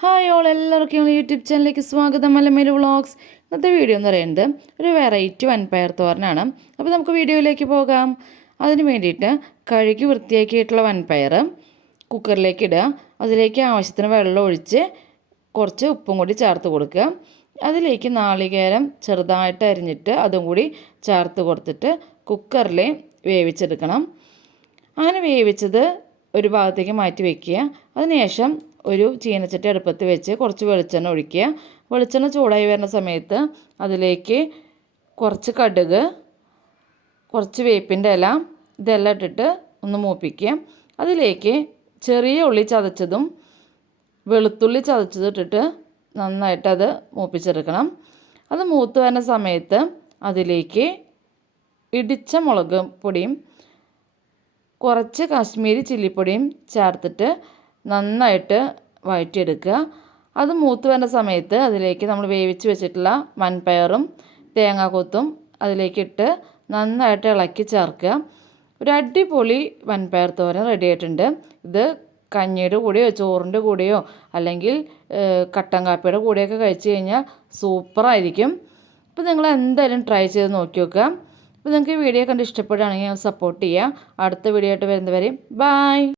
Hi all എല്ലാവർക്കും YouTube ചാനലിലേക്ക് സ്വാഗതം. മലമേൽ വ്ളോഗ്സ്. ഇന്നത്തെ വീഡിയോ എന്ന് പറയുന്നത് ഒരു വെറൈറ്റി വൻപയർ തോരനാണ്. അപ്പോൾ നമുക്ക് വീഡിയോയിലേക്ക് പോകാം. അതിന് വേണ്ടിയിട്ട് കഴുകി വൃത്തിയാക്കിയിട്ടുള്ള വൻപയർ കുക്കറിലേക്ക് ഇടുക. അതിലേക്ക് ആവശ്യത്തിന് വെള്ളം ഒഴിച്ച് കുറച്ച് ഉപ്പും കൂടി ചേർത്ത് കൊടുക്കുക. അതിലേക്ക് നാളികേരം ചെറുതായിട്ട് അരിഞ്ഞിട്ട് അതും കൂടി ചേർത്ത് കൊടുത്തിട്ട് കുക്കറിൽ വേവിച്ചെടുക്കണം. അങ്ങനെ വേവിച്ചത് ഒരു ഭാഗത്തേക്ക് മാറ്റി വയ്ക്കുക അതിനുശേഷം ഒരു ചീനച്ചട്ടി അടുപ്പത്ത് വെച്ച് കുറച്ച് വെളിച്ചെണ്ണ ഒഴിക്കുക. വെളിച്ചെണ്ണ ചൂടായി വരുന്ന സമയത്ത് അതിലേക്ക് കുറച്ച് കടുക് കുറച്ച് വേപ്പിന്റെ ഇല ഇതെല്ലാം ഇട്ടിട്ട് ഒന്ന് മൂപ്പിക്കുക. അതിലേക്ക് ചെറിയ ഉള്ളി ചതച്ചതും വെളുത്തുള്ളി ചതച്ചതും ഇട്ടിട്ട് നന്നായിട്ട് അത് മൂപ്പിച്ചെടുക്കണം. അത് മൂത്ത് വരുന്ന സമയത്ത് അതിലേക്ക് ഇടിച്ച മുളക് പൊടിയും കുറച്ച് കാശ്മീരി ചില്ലിപ്പൊടിയും ചേർത്തിട്ട് നന്നായിട്ട് വഴറ്റിയെടുക്കുക. അത് മൂത്ത് വരുന്ന സമയത്ത് അതിലേക്ക് നമ്മൾ വേവിച്ച് വെച്ചിട്ടുള്ള വൻപയറും തേങ്ങാക്കൊത്തും അതിലേക്കിട്ട് നന്നായിട്ട് ഇളക്കി ചേർക്കുക. ഒരു അടിപൊളി വൻപയർ തോരൻ റെഡി ആയിട്ടുണ്ട്. ഇത് കഞ്ഞിയുടെ കൂടെയോ ചോറിന്റെ കൂടെയോ അല്ലെങ്കിൽ കട്ടൻ കാപ്പിയുടെ കൂടെയൊക്കെ കഴിച്ച് കഴിഞ്ഞാൽ സൂപ്പറായിരിക്കും അപ്പോൾ നിങ്ങൾ എന്തായാലും ട്രൈ ചെയ്ത് നോക്കി നോക്കുക. അപ്പോൾ നിങ്ങൾക്ക് ഈ വീഡിയോ കണ്ട് ഇഷ്ടപ്പെടുകയാണെങ്കിൽ സപ്പോർട്ട് ചെയ്യുക. അടുത്ത വീഡിയോ ആയിട്ട് വരുന്നവരെയും ബായ്